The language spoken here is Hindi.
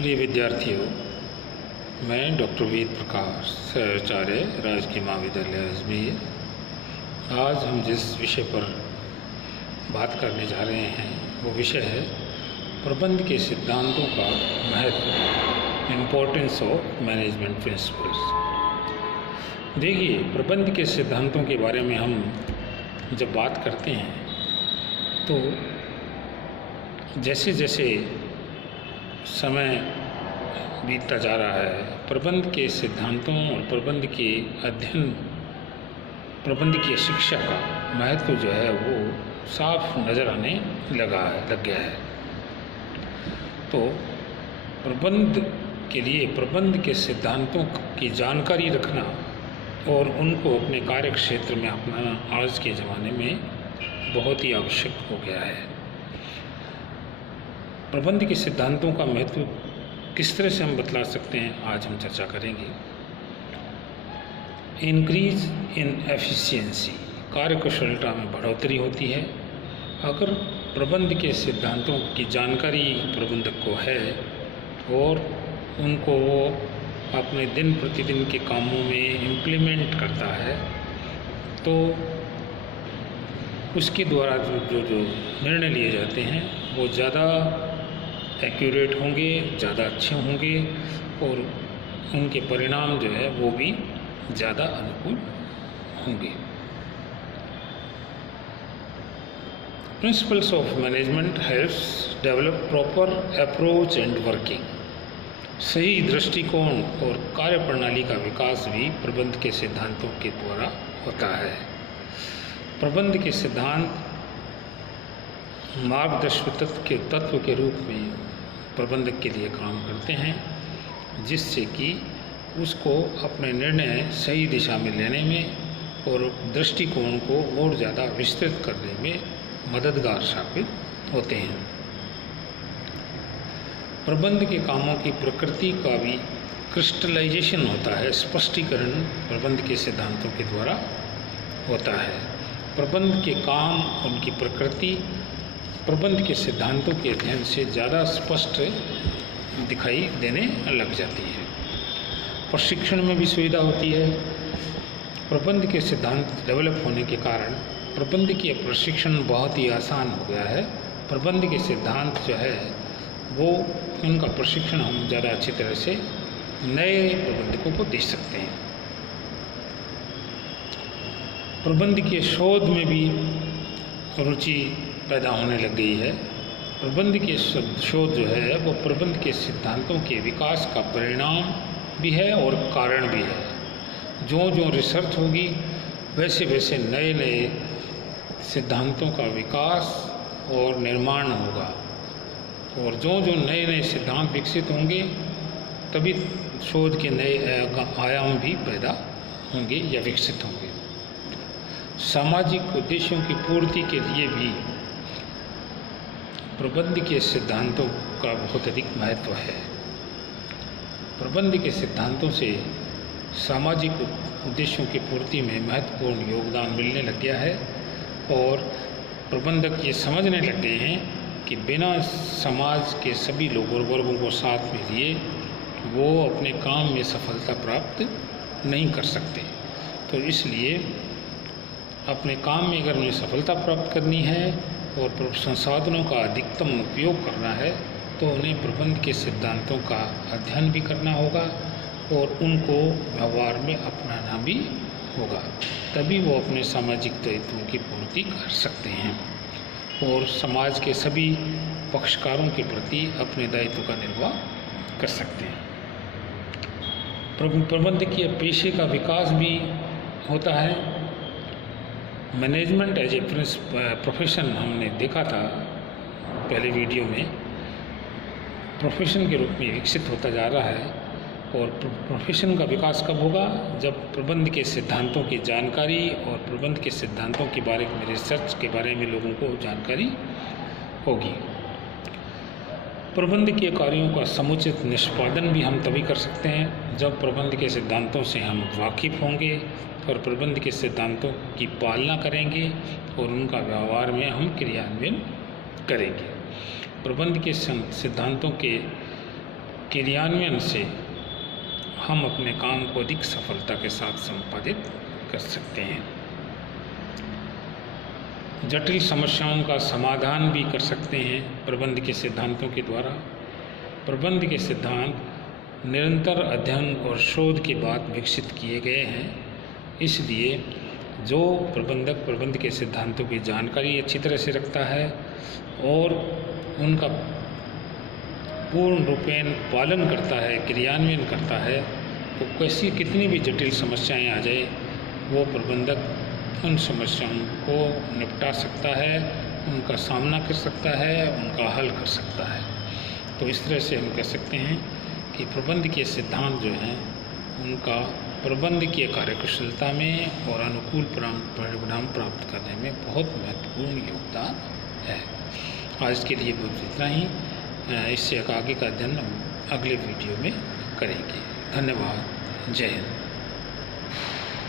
प्रिय विद्यार्थियों, मैं डॉक्टर वेद प्रकाश सहआचार्य राजकीय महाविद्यालय अजमेर। आज हम जिस विषय पर बात करने जा रहे हैं वो विषय है प्रबंध के सिद्धांतों का महत्व, इम्पोर्टेंस ऑफ मैनेजमेंट प्रिंसिपल्स। देखिए, प्रबंध के सिद्धांतों के बारे में हम जब बात करते हैं तो जैसे जैसे समय बीतता जा रहा है, प्रबंध के सिद्धांतों और प्रबंध के अध्ययन, प्रबंध की शिक्षा का महत्व जो है वो साफ नज़र आने लग गया है। तो प्रबंध के लिए प्रबंध के सिद्धांतों की जानकारी रखना और उनको अपने कार्य क्षेत्र में अपनाना आज के ज़माने में बहुत ही आवश्यक हो गया है। प्रबंध के सिद्धांतों का महत्व किस तरह से हम बतला सकते हैं, आज हम चर्चा करेंगे। इंक्रीज इन एफिशिएंसी, कार्यकुशलता में बढ़ोतरी होती है अगर प्रबंध के सिद्धांतों की जानकारी प्रबंधक को है और उनको वो अपने दिन प्रतिदिन के कामों में इम्प्लीमेंट करता है, तो उसके द्वारा जो निर्णय लिए जाते हैं वो ज़्यादा एक्यूरेट होंगे, ज़्यादा अच्छे होंगे और उनके परिणाम जो है वो भी ज़्यादा अनुकूल होंगे। Principles of management helps develop proper approach and working. सही दृष्टिकोण और कार्यप्रणाली का विकास भी प्रबंध के सिद्धांतों के द्वारा होता है। प्रबंध के सिद्धांत मार्गदर्शक तत्व के रूप में प्रबंधक के लिए काम करते हैं, जिससे कि उसको अपने निर्णय सही दिशा में लेने में और दृष्टिकोण को और ज़्यादा विस्तृत करने में मददगार साबित होते हैं। प्रबंध के कामों की प्रकृति का भी क्रिस्टलाइजेशन होता है, स्पष्टीकरण प्रबंध के सिद्धांतों के द्वारा होता है। प्रबंध के काम, उनकी प्रकृति प्रबंध के सिद्धांतों के अध्ययन से ज़्यादा स्पष्ट दिखाई देने लग जाती है। प्रशिक्षण में भी सुविधा होती है। प्रबंध के सिद्धांत डेवलप होने के कारण प्रबंध की प्रशिक्षण बहुत ही आसान हो गया है। प्रबंध के सिद्धांत जो है वो उनका प्रशिक्षण हम ज़्यादा अच्छी तरह से नए प्रबंधकों को दे सकते हैं। प्रबंध के शोध में भी रुचि पैदा होने लग गई है। प्रबंध के शोध जो है वो प्रबंध के सिद्धांतों के विकास का परिणाम भी है और कारण भी है। जो जो रिसर्च होगी वैसे वैसे नए नए सिद्धांतों का विकास और निर्माण होगा और जो जो नए नए सिद्धांत विकसित होंगे तभी शोध के नए आयाम भी पैदा होंगे या विकसित होंगे। सामाजिक उद्देश्यों की पूर्ति के लिए भी प्रबंध के सिद्धांतों का बहुत अधिक महत्व है। प्रबंध के सिद्धांतों से सामाजिक उद्देश्यों की पूर्ति में महत्वपूर्ण योगदान मिलने लग गया है और प्रबंधक ये समझने लग गए हैं कि बिना समाज के सभी लोगों वर्गों को साथ में लिए वो अपने काम में सफलता प्राप्त नहीं कर सकते। तो इसलिए अपने काम में अगर उन्हें सफलता प्राप्त करनी है और संसाधनों का अधिकतम उपयोग करना है तो उन्हें प्रबंध के सिद्धांतों का अध्ययन भी करना होगा और उनको व्यवहार में अपनाना भी होगा। तभी वो अपने सामाजिक दायित्वों की पूर्ति कर सकते हैं और समाज के सभी पक्षकारों के प्रति अपने दायित्व का निर्वाह कर सकते हैं। प्रबंध के पेशे का विकास भी होता है। मैनेजमेंट एज ए प्रोफेशन हमने देखा था पहले वीडियो में, प्रोफेशन के रूप में विकसित होता जा रहा है और प्रोफेशन का विकास कब होगा? जब प्रबंध के सिद्धांतों की जानकारी और प्रबंध के सिद्धांतों के बारे में रिसर्च के बारे में लोगों को जानकारी होगी। प्रबंध के कार्यों का समुचित निष्पादन भी हम तभी कर सकते हैं जब प्रबंध के सिद्धांतों से हम वाकिफ़ होंगे और प्रबंध के सिद्धांतों की पालना करेंगे और उनका व्यवहार में हम क्रियान्वयन करेंगे। प्रबंध के सिद्धांतों के क्रियान्वयन से हम अपने काम को अधिक सफलता के साथ संपादित कर सकते हैं। जटिल समस्याओं का समाधान भी कर सकते हैं प्रबंध के सिद्धांतों के द्वारा। प्रबंध के सिद्धांत निरंतर अध्ययन और शोध के बाद विकसित किए गए हैं, इसलिए जो प्रबंधक प्रबंध के सिद्धांतों की जानकारी अच्छी तरह से रखता है और उनका पूर्ण रूपेण पालन करता है, क्रियान्वयन करता है, तो कैसी कितनी भी जटिल समस्याएं आ जाए वो प्रबंधक उन समस्याओं को निपटा सकता है, उनका सामना कर सकता है, उनका हल कर सकता है। तो इस तरह से हम कह सकते हैं कि प्रबंध के सिद्धांत जो हैं उनका प्रबंध की कार्यकुशलता में और अनुकूल परिणाम प्राप्त करने में बहुत महत्वपूर्ण योगदान है। आज के लिए बस इतना ही। इससे आगे का अध्ययन हम अगले वीडियो में करेंगे। धन्यवाद। जय हिंद।